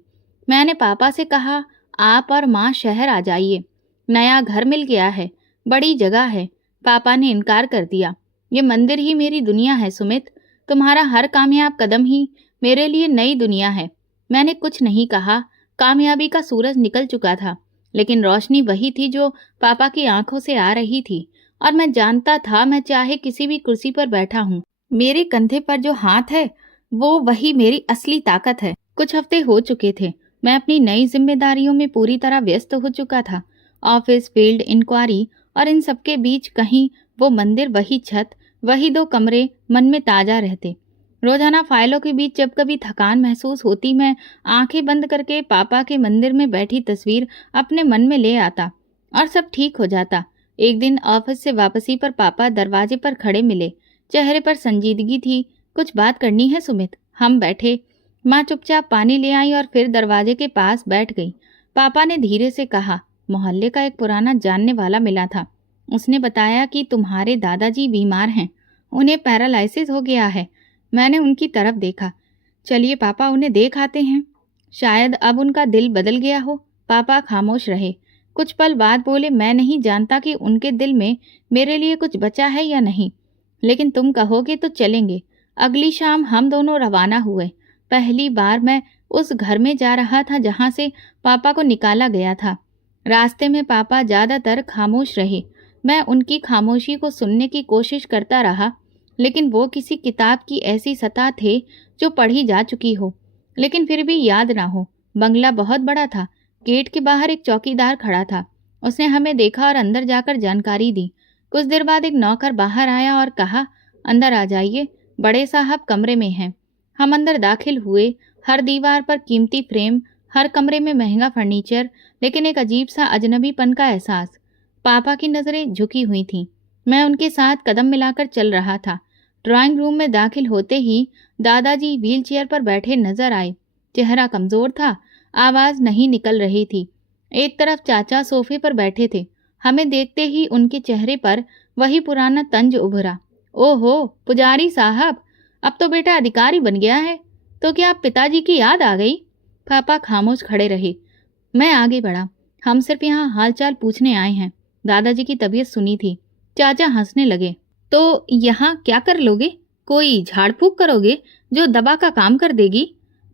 मैंने पापा से कहा, आप और माँ शहर आ जाइए, नया घर मिल गया है, बड़ी जगह है। पापा ने इनकार कर दिया। ये मंदिर ही मेरी दुनिया है सुमित, तुम्हारा हर कामयाब कदम ही मेरे लिए नई दुनिया है। मैंने कुछ नहीं कहा। कामयाबी का सूरज निकल चुका था, लेकिन रोशनी वही थी जो पापा की आंखों से आ रही थी। और मैं जानता था, मैं चाहे किसी भी कुर्सी पर बैठा हूँ, मेरे कंधे पर जो हाथ है वो वही मेरी असली ताकत है। कुछ हफ्ते हो चुके थे। मैं अपनी नई जिम्मेदारियों में पूरी तरह व्यस्त हो चुका था। ऑफिस, फील्ड, इंक्वायरी और इन सबके बीच कहीं वो मंदिर, वही छत, वही दो कमरे मन में ताजा रहते। रोजाना फाइलों के बीच जब कभी थकान महसूस होती, मैं आंखें बंद करके पापा के मंदिर में बैठी तस्वीर अपने मन में ले आता और सब ठीक हो जाता। एक दिन ऑफिस से वापसी पर पापा दरवाजे पर खड़े मिले। चेहरे पर संजीदगी थी। कुछ बात करनी है सुमित। हम बैठे। माँ चुपचाप पानी ले आई और फिर दरवाजे के पास बैठ गई। पापा ने धीरे से कहा, मोहल्ले का एक पुराना जानने वाला मिला था। उसने बताया कि तुम्हारे दादाजी बीमार हैं, उन्हें पैरालिसिस हो गया है। मैंने उनकी तरफ देखा। चलिए पापा, उन्हें देख आते हैं। शायद अब उनका दिल बदल गया हो। पापा खामोश रहे। कुछ पल बाद बोले, मैं नहीं जानता कि उनके दिल में मेरे लिए कुछ बचा है या नहीं, लेकिन तुम कहोगे तो चलेंगे। अगली शाम हम दोनों रवाना हुए। पहली बार मैं उस घर में जा रहा था जहां से पापा को निकाला गया था। रास्ते में पापा ज्यादातर खामोश रहे। मैं उनकी खामोशी को सुनने की कोशिश करता रहा, लेकिन वो किसी किताब की ऐसी सतह थे जो पढ़ी जा चुकी हो, लेकिन फिर भी याद ना हो। बंगला बहुत बड़ा था। गेट के बाहर एक चौकीदार खड़ा था। उसने हमें देखा और अंदर जाकर जानकारी दी। कुछ देर बाद एक नौकर बाहर आया और कहा, अंदर आ जाइए, बड़े साहब कमरे में हैं। हम अंदर दाखिल हुए। हर दीवार पर कीमती फ्रेम, हर कमरे में महंगा फर्नीचर, लेकिन एक अजीब सा अजनबीपन का एहसास। पापा की नजरें झुकी हुई थीं। मैं उनके साथ कदम मिलाकर चल रहा था। ड्राइंग रूम में दाखिल होते ही दादाजी व्हीलचेयर पर बैठे नजर आए। चेहरा कमजोर था, आवाज नहीं निकल रही थी। एक तरफ चाचा सोफे पर बैठे थे। हमें देखते ही उनके चेहरे पर वही पुराना तंज उभरा। ओहो पुजारी साहब, अब तो बेटा अधिकारी बन गया है। तो क्या पिताजी की याद आ गई? पापा खामोश खड़े रहे। मैं आगे बढ़ा। हम सिर्फ यहाँ हालचाल पूछने आए हैं। दादाजी की तबीयत सुनी थी। चाचा हंसने लगे। तो यहाँ क्या कर लोगे? कोई झाड़ फूक करोगे जो दवा का काम कर देगी?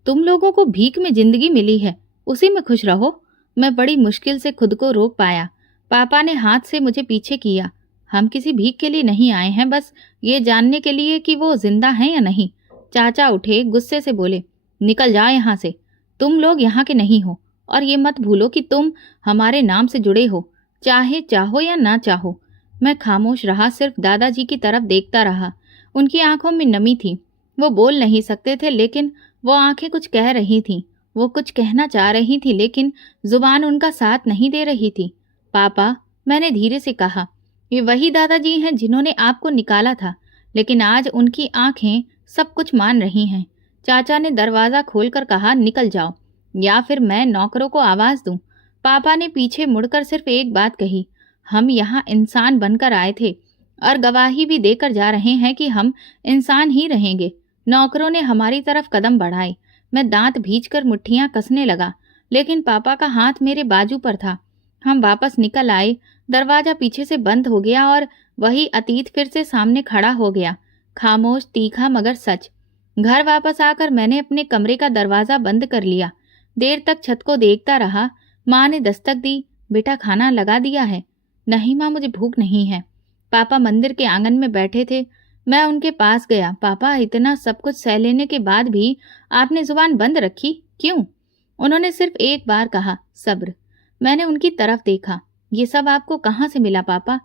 तुम लोगों को भीख में जिंदगी मिली है, उसी में खुश रहो। मैं बड़ी मुश्किल से खुद को रोक पाया। पापा ने हाथ से मुझे पीछे किया। हम किसी भीख के लिए नहीं आए हैं, बस ये जानने के लिए कि वो जिंदा हैं या नहीं। चाचा उठे, गुस्से से बोले, निकल जाओ यहाँ से। तुम लोग यहाँ के नहीं हो, और ये मत भूलो कि तुम हमारे नाम से जुड़े हो, चाहे चाहो या ना चाहो। मैं खामोश रहा, सिर्फ दादाजी की तरफ देखता रहा। उनकी आंखों में नमी थी। वो बोल नहीं सकते थे, लेकिन वो आंखें कुछ कह रही थीं। वो कुछ कहना चाह रही थी, लेकिन जुबान उनका साथ नहीं दे रही थी। पापा, मैंने धीरे से कहा, ये वही दादाजी हैं जिन्होंने आपको निकाला था, लेकिन आज उनकी आंखें सब कुछ मान रही हैं। चाचा ने दरवाजा खोलकर कहा, निकल जाओ, या फिर मैं नौकरों को आवाज दूं। पापा ने पीछे मुड़कर सिर्फ एक बात कही, हम यहाँ इंसान बनकर आए थे और गवाही भी देकर जा रहे हैं कि हम इंसान ही रहेंगे। नौकरों ने हमारी तरफ कदम बढ़ाए। मैं दांत भींचकर मुट्ठियां कसने लगा, लेकिन पापा का हाथ मेरे बाजू पर था। हम वापस निकल आए। दरवाजा पीछे से बंद हो गया और वही अतीत फिर से सामने खड़ा हो गया, खामोश, तीखा, मगर सच। घर वापस आकर मैंने अपने कमरे का दरवाजा बंद कर लिया। देर तक छत को देखता रहा। माँ ने दस्तक दी, बेटा खाना लगा दिया है? नहीं माँ, मुझे भूख नहीं है। पापा मंदिर के आंगन में बैठे थे। मैं उनके पास गया। पापा, इतना सब कुछ सह लेने के बाद भी आपने जुबान बंद रखी, क्यों? उन्होंने सिर्फ एक बार कहा, सब्र। मैंने उनकी तरफ देखा। ये सब आपको कहाँ से मिला पापा?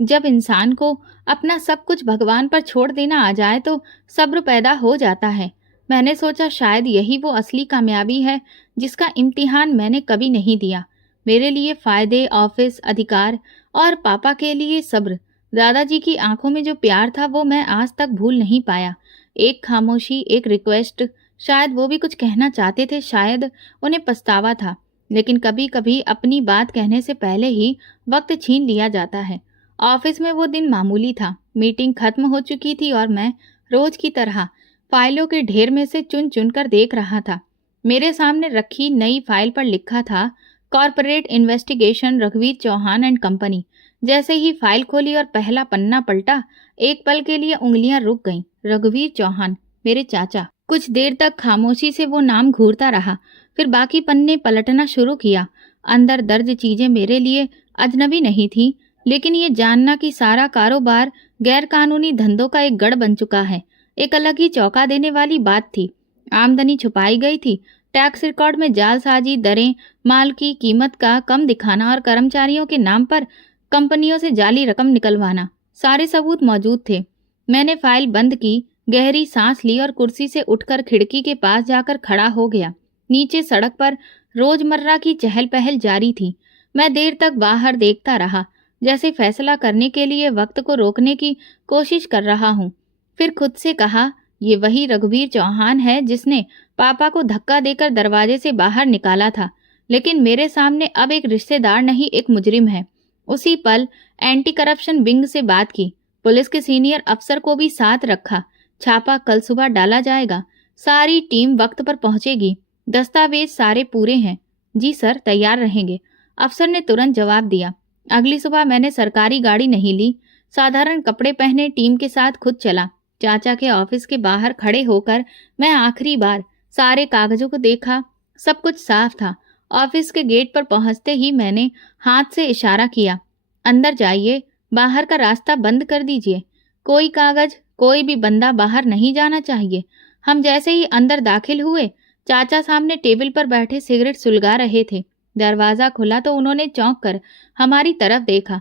जब इंसान को अपना सब कुछ भगवान पर छोड़ देना आ जाए तो सब्र पैदा हो जाता है। मैंने सोचा शायद यही वो असली कामयाबी है जिसका इम्तिहान मैंने कभी नहीं दिया। मेरे लिए फायदे, ऑफिस, अधिकार, और पापा के लिए सब्र। दादाजी की आंखों में जो प्यार था वो मैं आज तक भूल नहीं पाया। एक खामोशी, एक रिक्वेस्ट। शायद वो भी कुछ कहना चाहते थे, शायद उन्हें पछतावा था, लेकिन कभी कभी अपनी बात कहने से पहले ही वक्त छीन लिया जाता है। ऑफिस में वो दिन मामूली था। मीटिंग खत्म हो चुकी थी और मैं रोज की तरह फाइलों के ढेर में से चुन चुन कर देख रहा था। मेरे सामने रखी नई फाइल पर लिखा था, कॉर्पोरेट इन्वेस्टिगेशन, रघुवीर चौहान एंड कंपनी। जैसे ही फाइल खोली और पहला पन्ना पलटा, एक पल के लिए उंगलियां रुक गईं। रघुवीर चौहान, मेरे चाचा। कुछ देर तक खामोशी से वो नाम घूरता रहा, फिर बाकी पन्ने पलटना शुरू किया। अंदर दर्ज चीजें मेरे लिए अजनबी नहीं थी, लेकिन ये जानना कि सारा कारोबार गैर कानूनी धंधों का एक गढ़ बन चुका है, एक अलग ही चौंका देने वाली बात थी। आमदनी छुपाई गई थी, टैक्स रिकॉर्ड में जालसाजी, दरें, माल की कीमत का कम दिखाना और कर्मचारियों के नाम पर कंपनियों से जाली रकम निकलवाना, सारे सबूत मौजूद थे। मैंने फाइल बंद की, गहरी सांस ली और कुर्सी से उठकर खिड़की के पास जाकर खड़ा हो गया। नीचे सड़क पर रोजमर्रा की चहल पहल जारी थी। मैं देर तक बाहर देखता रहा। जैसे फैसला करने के लिए वक्त को रोकने की कोशिश कर रहा हूँ। फिर खुद से कहा, ये वही रघुवीर चौहान है जिसने पापा को धक्का देकर दरवाजे से बाहर निकाला था, लेकिन मेरे सामने अब एक रिश्तेदार नहीं, एक मुजरिम है। उसी पल एंटी करप्शन विंग से बात की, पुलिस के सीनियर अफसर को भी साथ रखा। छापा कल सुबह डाला जाएगा, सारी टीम वक्त पर पहुंचेगी, दस्तावेज सारे पूरे हैं। जी सर, तैयार रहेंगे, अफसर ने तुरंत जवाब दिया। अगली सुबह मैंने सरकारी गाड़ी नहीं ली, साधारण कपड़े पहने टीम के साथ खुद चला। चाचा के ऑफिस के बाहर खड़े होकर मैं आखिरी बार सारे कागजों को देखा। सब कुछ साफ था। ऑफिस के गेट पर पहुंचते ही मैंने हाथ से इशारा किया, अंदर जाइए, बाहर का रास्ता बंद कर दीजिए। कोई कागज, कोई भी बंदा बाहर नहीं जाना चाहिए। हम जैसे ही अंदर दाखिल हुए, चाचा सामने टेबल पर बैठे सिगरेट सुलगा रहे थे। दरवाजा खुला तो उन्होंने चौंक कर हमारी तरफ देखा।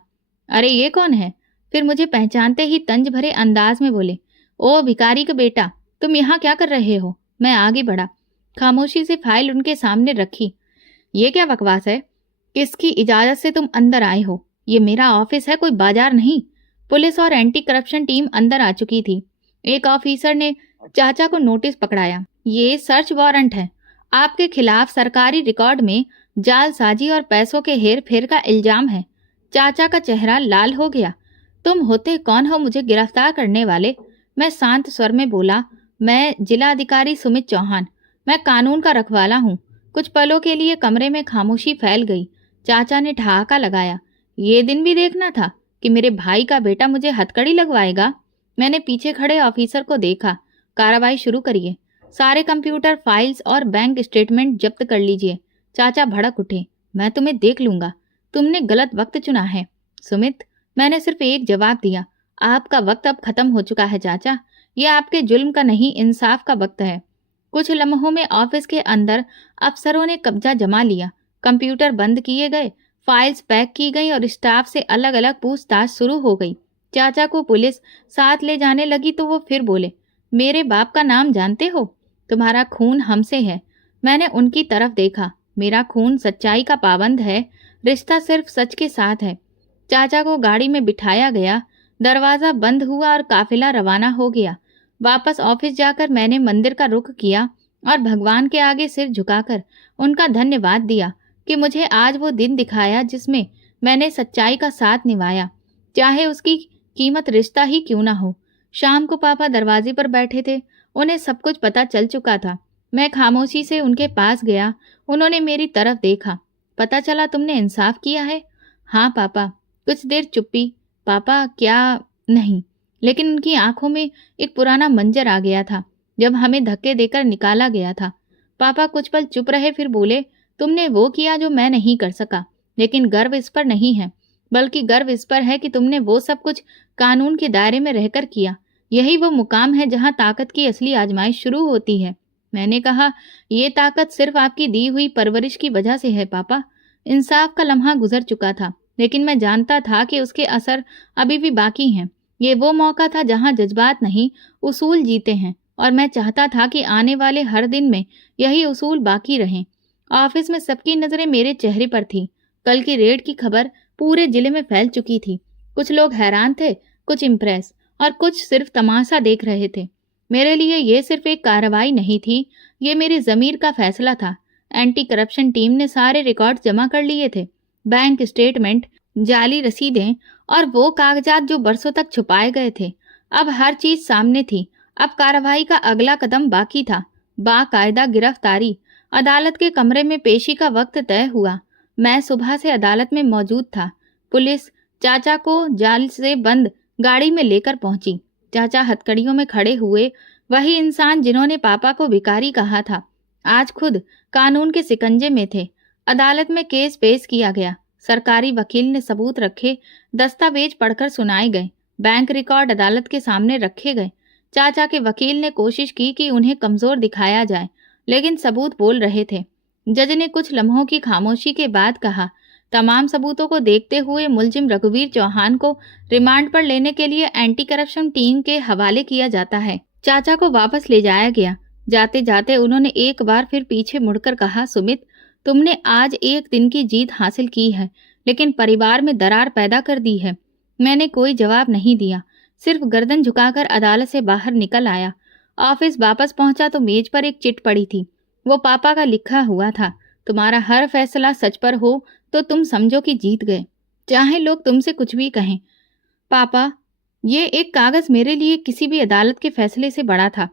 अरे ये कौन है? फिर मुझे पहचानते ही तंज भरे अंदाज में बोले, ओ भिखारी का बेटा, तुम यहाँ क्या कर रहे हो? मैं आगे बढ़ा, खामोशी से फाइल उनके सामने रखी। ये क्या बकवास है? किसकी इजाजत से तुम अंदर आए हो? ये मेरा ऑफिस है, कोई बाजार नहीं। पुलिस और एंटी करप्शन टीम अंदर आ चुकी थी। एक ऑफिसर ने चाचा को नोटिस पकड़ाया। ये सर्च वारंट है, आपके खिलाफ सरकारी रिकॉर्ड में जालसाजी और पैसों के हेर फेर का इल्जाम है। चाचा का चेहरा लाल हो गया। तुम होते कौन हो मुझे गिरफ्तार करने वाले? मैं शांत स्वर में बोला, मैं जिला अधिकारी सुमित चौहान, मैं कानून का रखवाला हूँ। कुछ पलों के लिए कमरे में खामोशी फैल गई। चाचा ने ठहाका लगाया, ये दिन भी देखना था कि मेरे भाई का बेटा मुझे हथकड़ी लगवाएगा। मैंने पीछे खड़े ऑफिसर को देखा। कार्रवाई शुरू करिए, सारे कंप्यूटर फाइल्स और बैंक स्टेटमेंट जब्त कर लीजिए। चाचा भड़क उठे, मैं तुम्हें देख लूंगा, तुमने गलत वक्त चुना है। सुमित, मैंने सिर्फ एक जवाब दिया, आपका वक्त अब खत्म हो चुका है चाचा। ये आपके जुल्म का नहीं, इंसाफ का वक्त है। कुछ लम्हों में ऑफिस के अंदर अफसरों ने कब्जा जमा लिया। कंप्यूटर बंद किए गए, फाइल्स पैक की गई और स्टाफ से अलग अलग पूछताछ शुरू हो गई। चाचा को पुलिस साथ ले जाने लगी तो वो फिर बोले, मेरे बाप का नाम जानते हो? तुम्हारा खून हमसे है। मैंने उनकी तरफ देखा। मेरा खून सच्चाई का पाबंद है, रिश्ता सिर्फ सच के साथ है। चाचा को गाड़ी में बिठाया गया, दरवाजा बंद हुआ और काफिला रवाना हो गया। वापस ऑफिस जाकर मैंने मंदिर का रुख किया और भगवान के आगे सिर झुकाकर उनका धन्यवाद दिया कि मुझे आज वो दिन दिखाया जिसमें मैंने सच्चाई का साथ निभाया, चाहे उसकी कीमत रिश्ता ही क्यों ना हो। शाम को पापा दरवाजे पर बैठे थे, उन्हें सब कुछ पता चल चुका था। मैं खामोशी से उनके पास गया। उन्होंने मेरी तरफ देखा। पता चला तुमने इंसाफ किया है? हाँ पापा। कुछ देर चुप्पी। पापा क्या? नहीं। लेकिन उनकी आंखों में एक पुराना मंजर आ गया था जब हमें धक्के देकर निकाला गया था। पापा कुछ पल चुप रहे, फिर बोले, तुमने वो किया जो मैं नहीं कर सका, लेकिन गर्व इस पर नहीं है, बल्कि गर्व इस पर है कि तुमने वो सब कुछ कानून के दायरे में रहकर किया। यही वो मुकाम है जहां ताकत की असली आजमाइश शुरू होती है। मैंने कहा, ये ताकत सिर्फ आपकी दी हुई परवरिश की वजह से है पापा। इंसाफ का लम्हा गुजर चुका था, लेकिन मैं जानता था कि उसके असर अभी भी बाकी हैं। ये वो मौका था जहां जज्बात नहीं, उसूल जीते हैं, और मैं चाहता था कि आने वाले हर दिन में यही उसूल बाकी रहें। ऑफिस में सबकी नजरें मेरे चेहरे पर थी। कल की रेड की खबर पूरे जिले में फैल चुकी थी। कुछ लोग हैरान थे, कुछ इम्प्रेस, और कुछ सिर्फ तमाशा देख रहे थे। मेरे लिए ये सिर्फ एक कार्रवाई नहीं थी, ये मेरी ज़मीर का फैसला था। एंटी करप्शन टीम ने सारे रिकॉर्ड जमा कर लिए थे, बैंक स्टेटमेंट, जाली रसीदें और वो कागजात जो बरसों तक छुपाए गए थे। अब हर चीज सामने थी। अब कार्रवाई का अगला कदम बाकी था, बाकायदा गिरफ्तारी। अदालत के कमरे में पेशी का वक्त तय हुआ। मैं सुबह से अदालत में मौजूद था। पुलिस चाचा को जाल से बंद गाड़ी में लेकर पहुंची। चाचा हथकड़ियों में खड़े हुए, वही इंसान जिन्होंने पापा को भिखारी कहा था, आज खुद कानून के शिकंजे में थे। अदालत में केस पेश किया गया। सरकारी वकील ने सबूत रखे, दस्तावेज पढ़कर सुनाए गए, बैंक रिकॉर्ड अदालत के सामने रखे गए। चाचा के वकील ने कोशिश की कि उन्हें कमजोर दिखाया जाए, लेकिन सबूत बोल रहे थे। जज ने कुछ लम्हों की खामोशी के बाद कहा, तमाम सबूतों को देखते हुए मुलजिम रघुवीर चौहान को रिमांड पर लेने के लिए एंटी करप्शन टीम के हवाले किया जाता है। चाचा को वापस ले जाया गया। जाते जाते उन्होंने एक बार फिर पीछे मुड़कर कहा, सुमित, तुमने आज एक दिन की जीत हासिल की है, लेकिन परिवार में दरार पैदा कर दी है। मैंने कोई जवाब नहीं दिया, सिर्फ गर्दन झुकाकर अदालत से बाहर निकल आया। ऑफिस वापस पहुंचा तो मेज पर एक चिट पड़ी थी। वो पापा का लिखा हुआ था, तुम्हारा हर फैसला सच पर हो तो तुम समझो कि जीत गए, चाहे लोग तुमसे कुछ भी कहें। पापा, ये एक कागज मेरे लिए किसी भी अदालत के फैसले से बड़ा था।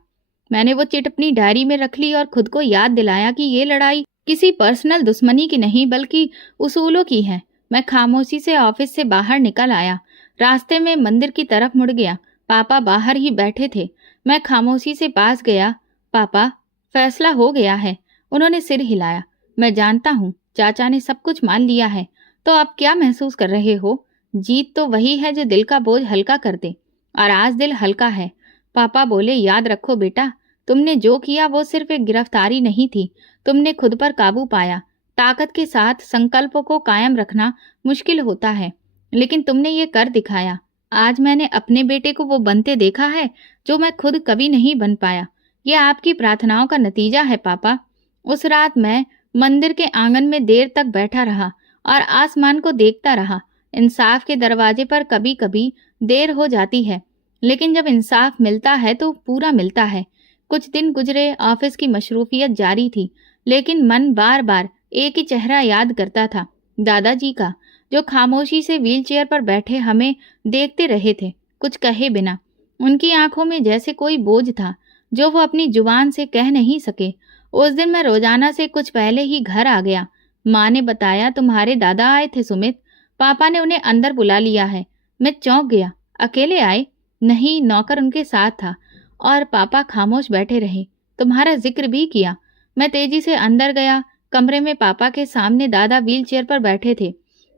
मैंने वो चिट अपनी डायरी में रख ली और खुद को याद दिलाया कि ये लड़ाई किसी पर्सनल दुश्मनी की नहीं बल्कि उसूलों की है। मैं खामोशी से ऑफिस से बाहर निकल आया। रास्ते में मंदिर की तरफ मुड़ गया। पापा बाहर ही बैठे थे। मैं खामोशी से पास गया। पापा, फैसला हो गया है। उन्होंने सिर हिलाया। मैं जानता हूँ, चाचा ने सब कुछ मान लिया है। तो आप क्या महसूस कर रहे हो? जीत तो वही है जो दिल का बोझ हल्का कर दे, और आज दिल हल्का है। पापा बोले, याद रखो बेटा, तुमने जो किया वो सिर्फ एक गिरफ्तारी नहीं थी। तुमने खुद पर काबू पाया। ताकत के साथ संकल्पों को कायम रखना मुश्किल होता है, लेकिन तुमने ये कर दिखाया। आज मैंने अपने बेटे को वो बनते देखा है जो मैं खुद कभी नहीं बन पाया। ये आपकी प्रार्थनाओं का नतीजा है पापा। उस रात मैं मंदिर के आंगन में देर तक बैठा रहा और आसमान को देखता रहा। इंसाफ के दरवाजे पर कभी कभी देर हो जाती है, लेकिन जब इंसाफ मिलता है तो पूरा मिलता है। कुछ दिन गुजरे, ऑफिस की मशरूफियत जारी थी, लेकिन मन बार बार एक ही चेहरा याद करता था, दादाजी का, जो खामोशी से व्हीलचेयर पर बैठे हमें देखते रहे थे, कुछ कहे बिना। उनकी आंखों में जैसे कोई बोझ था जो वो अपनी जुबान से कह नहीं सके। उस दिन मैं रोजाना से कुछ पहले ही घर आ गया। माँ ने बताया, तुम्हारे दादा आए थे सुमित। पापा ने उन्हें अंदर बुला लिया है। मैं चौंक गया। अकेले आए? नहीं, नौकर उनके साथ था। और पापा खामोश बैठे रहे। तुम्हारा जिक्र भी किया। मैं तेजी से अंदर गया। कमरे में पापा के सामने दादा व्हीलचेयर पर बैठे थे।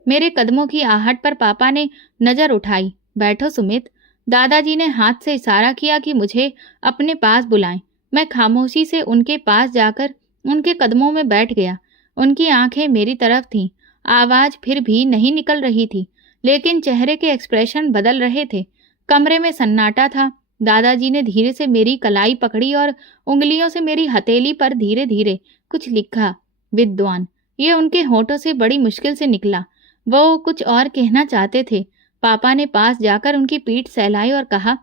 मेरे कदमों की आहट पर पापा ने नजर उठाई। बैठो सुमित। दादाजी ने हाथ से इशारा किया कि मुझे अपने पास बुलाएं। मैं खामोशी से उनके पास जाकर उनके कदमों में बैठ गया। उनकी आंखें मेरी तरफ थीं। आवाज फिर भी नहीं निकल रही थी, लेकिन चेहरे के एक्सप्रेशन बदल रहे थे। कमरे में सन्नाटा था। दादाजी ने धीरे से मेरी कलाई पकड़ी और उंगलियों से मेरी हथेली पर धीरे धीरे कुछ लिखा। विद्वान, ये उनके होठों से बड़ी मुश्किल से निकला। वो कुछ और कहना चाहते थे। पापा ने पास जाकर उनकी पीठ सहलाई और कहा,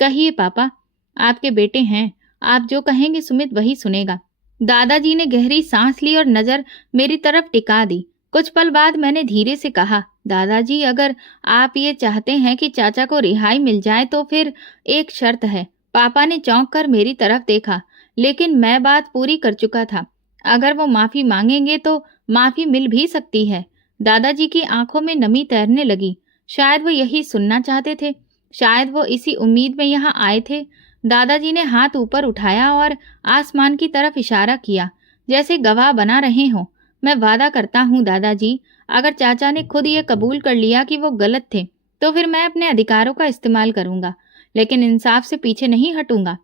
कहिए पापा, आपके बेटे हैं। आप जो कहेंगे सुमित वही सुनेगा। दादाजी ने गहरी सांस ली और नजर मेरी तरफ टिका दी। कुछ पल बाद मैंने धीरे से कहा, दादाजी, अगर आप ये चाहते हैं कि चाचा को रिहाई मिल जाए तो फिर एक शर्त है। पापा ने चौंक कर मेरी तरफ देखा, लेकिन मैं बात पूरी कर चुका था। अगर वो माफी मांगेंगे तो माफी मिल भी सकती है। दादाजी की आंखों में नमी तैरने लगी। शायद वो यही सुनना चाहते थे। शायद वो इसी उम्मीद में यहाँ आए थे। दादाजी ने हाथ ऊपर उठाया और आसमान की तरफ इशारा किया, जैसे गवाह बना रहे हों। मैं वादा करता हूँ दादाजी, अगर चाचा ने खुद ये कबूल कर लिया कि वो गलत थे, तो फिर मैं अपने अधिकारों का इस्तेमाल करूंगा, लेकिन इंसाफ से पीछे नहीं हटूंगा।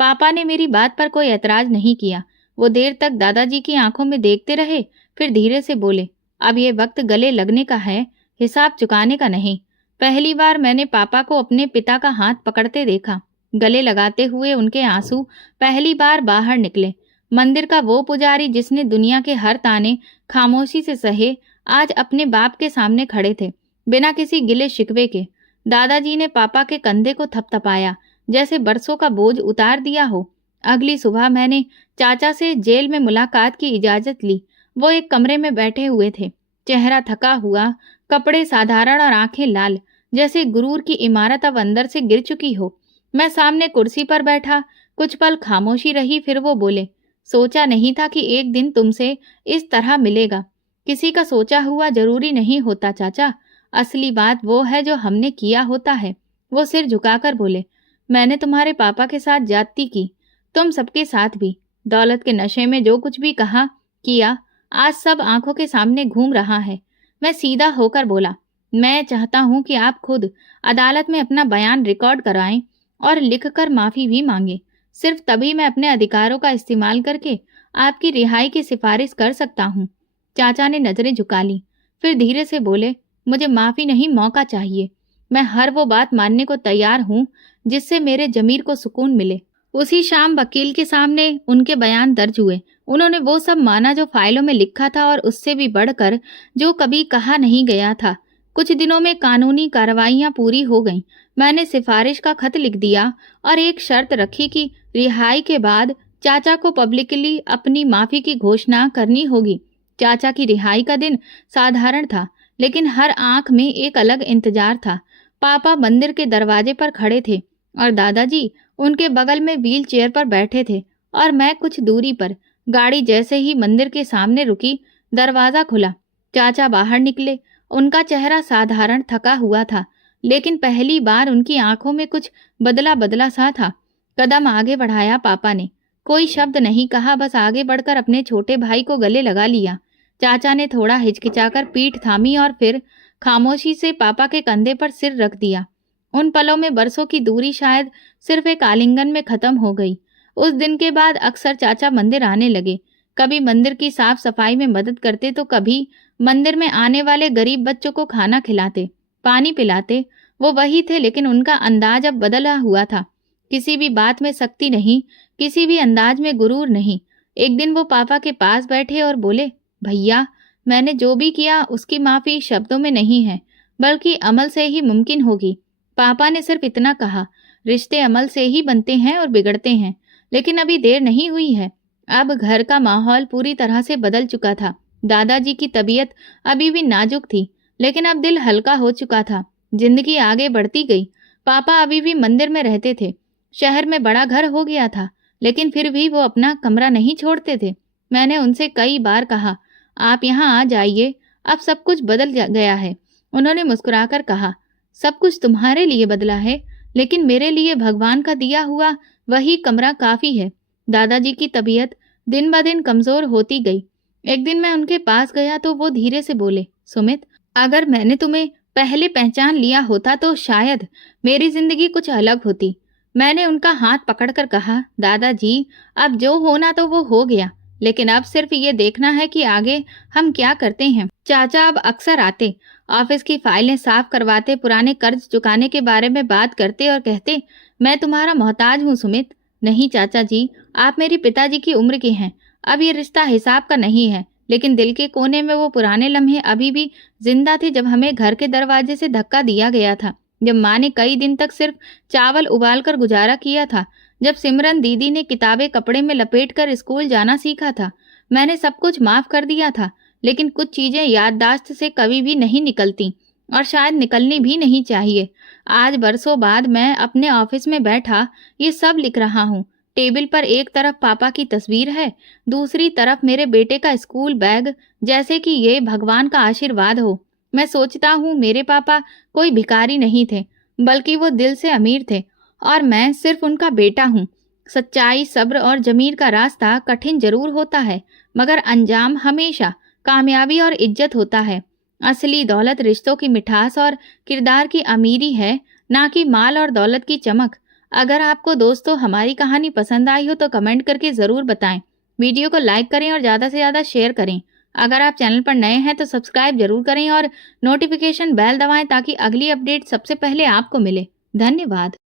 पापा ने मेरी बात पर कोई एतराज नहीं किया। वो देर तक दादाजी की आंखों में देखते रहे, फिर धीरे से बोले, अब ये वक्त गले लगने का है, हिसाब चुकाने का नहीं। पहली बार मैंने पापा को अपने पिता का हाथ पकड़ते देखा। गले लगाते हुए उनके आंसू पहली बार बाहर निकले। मंदिर का वो पुजारी जिसने दुनिया के हर ताने खामोशी से सहे, आज अपने बाप के सामने खड़े थे, बिना किसी गिले शिकवे के। दादाजी ने पापा के कंधे को थपथपाया, जैसे बरसों का बोझ उतार दिया हो। अगली सुबह मैंने चाचा से जेल में मुलाकात की इजाजत ली। वो एक कमरे में बैठे हुए थे, चेहरा थका हुआ, कपड़े साधारण और आंखें लाल, जैसे गुरूर की इमारत अब अंदर से गिर चुकी हो। मैं सामने कुर्सी पर बैठा। कुछ पल खामोशी रही, फिर वो बोले, सोचा नहीं था कि एक दिन तुमसे इस तरह मिलेगा। किसी का सोचा हुआ जरूरी नहीं होता चाचा, असली बात वो है जो हमने किया होता है। वो सिर झुकाकर बोले, मैंने तुम्हारे पापा के साथ ज्यादती की, तुम सबके साथ भी। दौलत के नशे में जो कुछ भी कहा किया, आज सब आंखों के सामने घूम रहा है। मैं सीधा होकर बोला, मैं चाहता हूं कि आप खुद अदालत में अपना बयान रिकॉर्ड कराएं और लिखकर माफी भी मांगे। सिर्फ तभी मैं अपने अधिकारों का इस्तेमाल करके आपकी रिहाई की सिफारिश कर सकता हूँ। चाचा ने नजरें झुका ली, फिर धीरे से बोले, मुझे माफी नहीं, मौका चाहिए। मैं हर वो बात मानने को तैयार हूँ जिससे मेरे जमीर को सुकून मिले। उसी शाम वकील के सामने उनके बयान दर्ज हुए। उन्होंने वो सब माना जो फाइलों में लिखा था और उससे भी बढ़कर जो कभी कहा नहीं गया था। कुछ दिनों में कानूनी कार्रवाइयां पूरी हो गईं। मैंने सिफारिश का खत लिख दिया और एक शर्त रखी कि रिहाई के बाद चाचा को पब्लिकली अपनी माफी की घोषणा करनी होगी। चाचा की रिहाई का दिन साधारण था, लेकिन हर आंख में एक अलग इंतजार था। पापा मंदिर के दरवाजे पर खड़े थे और दादाजी उनके बगल में व्हील चेयर पर बैठे थे और मैं कुछ दूरी पर। गाड़ी जैसे ही मंदिर के सामने रुकी, दरवाजा खुला। चाचा बाहर निकले। उनका चेहरा साधारण थका हुआ था, लेकिन पहली बार उनकी आंखों में कुछ बदला बदला सा था। कदम आगे बढ़ाया पापा ने। कोई शब्द नहीं कहा, बस आगे बढ़कर अपने छोटे भाई को गले लगा लिया। चाचा ने थोड़ा हिचकिचाकर पीठ थामी और फिर खामोशी से पापा के कंधे पर सिर रख दिया। उन पलों में बरसों की दूरी शायद सिर्फ एक आलिंगन में खत्म हो गई। उस दिन के बाद अक्सर चाचा मंदिर आने लगे। कभी मंदिर की साफ सफाई में मदद करते तो कभी मंदिर में आने वाले गरीब बच्चों को खाना खिलाते, पानी पिलाते। वो वही थे, लेकिन उनका अंदाज अब बदला हुआ था। किसी भी बात में सख्ती नहीं, किसी भी अंदाज में गुरूर नहीं। एक दिन वो पापा के पास बैठे और बोले, भैया, मैंने जो भी किया उसकी माफी शब्दों में नहीं है, बल्कि अमल से ही मुमकिन होगी। पापा ने सिर्फ इतना कहा, रिश्ते अमल से ही बनते हैं और बिगड़ते हैं। लेकिन अभी देर नहीं हुई है। अब घर का माहौल पूरी तरह से बदल चुका था। दादाजी की तबीयत अभी भी नाजुक थी, लेकिन अब दिल हल्का हो चुका था। जिंदगी आगे बढ़ती गई। पापा अभी भी मंदिर में रहते थे। शहर में बड़ा घर हो गया था, लेकिन फिर भी वो अपना कमरा नहीं छोड़ते थे। मैंने उनसे कई बार कहा, आप यहाँ आ जाइए, अब सब कुछ बदल गया है। उन्होंने मुस्कुराकर कहा, सब कुछ तुम्हारे लिए बदला है, लेकिन मेरे लिए भगवान का दिया हुआ वही कमरा काफी है। दादाजी की तबीयत दिन ब दिन कमजोर होती गई। एक दिन मैं उनके पास गया तो वो धीरे से बोले, सुमित, अगर मैंने तुम्हें पहले पहचान लिया होता तो शायद मेरी जिंदगी कुछ अलग होती। मैंने उनका हाथ पकड़कर कहा, दादाजी, अब जो होना तो वो हो गया, लेकिन अब सिर्फ ये देखना है कि आगे हम क्या करते हैं। चाचा अब अक्सर आते, ऑफिस की फाइलें साफ करवाते, पुराने कर्ज चुकाने के बारे में बात करते और कहते, मैं तुम्हारा मोहताज हूँ सुमित। नहीं चाचा जी, आप मेरे पिताजी की उम्र के हैं। अब ये रिश्ता हिसाब का नहीं है, लेकिन दिल के कोने में वो पुराने लम्हे अभी भी जिंदा थे जब हमें घर के दरवाजे से धक्का दिया गया था, जब माँ ने कई दिन तक सिर्फ चावल उबाल कर गुजारा किया था, जब सिमरन दीदी ने किताबें कपड़े में लपेटकर स्कूल जाना सीखा था। मैंने सब कुछ माफ कर दिया था, लेकिन कुछ चीजें याददाश्त से कभी भी नहीं निकलती और शायद निकलनी भी नहीं चाहिए। आज बरसों बाद मैं अपने ऑफिस में बैठा ये सब लिख रहा हूँ। टेबल पर एक तरफ पापा की तस्वीर है, दूसरी तरफ मेरे बेटे का स्कूल बैग, जैसे कि ये भगवान का आशीर्वाद हो। मैं सोचता हूँ मेरे पापा कोई भिखारी नहीं थे, बल्कि वो दिल से अमीर थे और मैं सिर्फ उनका बेटा हूँ। सच्चाई, सब्र और जमीर का रास्ता कठिन जरूर होता है, मगर अंजाम हमेशा कामयाबी और इज्जत होता है। असली दौलत रिश्तों की मिठास और किरदार की अमीरी है, ना कि माल और दौलत की चमक। अगर आपको दोस्तों हमारी कहानी पसंद आई हो तो कमेंट करके ज़रूर बताएं। वीडियो को लाइक करें और ज़्यादा से ज़्यादा शेयर करें। अगर आप चैनल पर नए हैं तो सब्सक्राइब जरूर करें और नोटिफिकेशन बेल दबाएं ताकि अगली अपडेट सबसे पहले आपको मिले। धन्यवाद।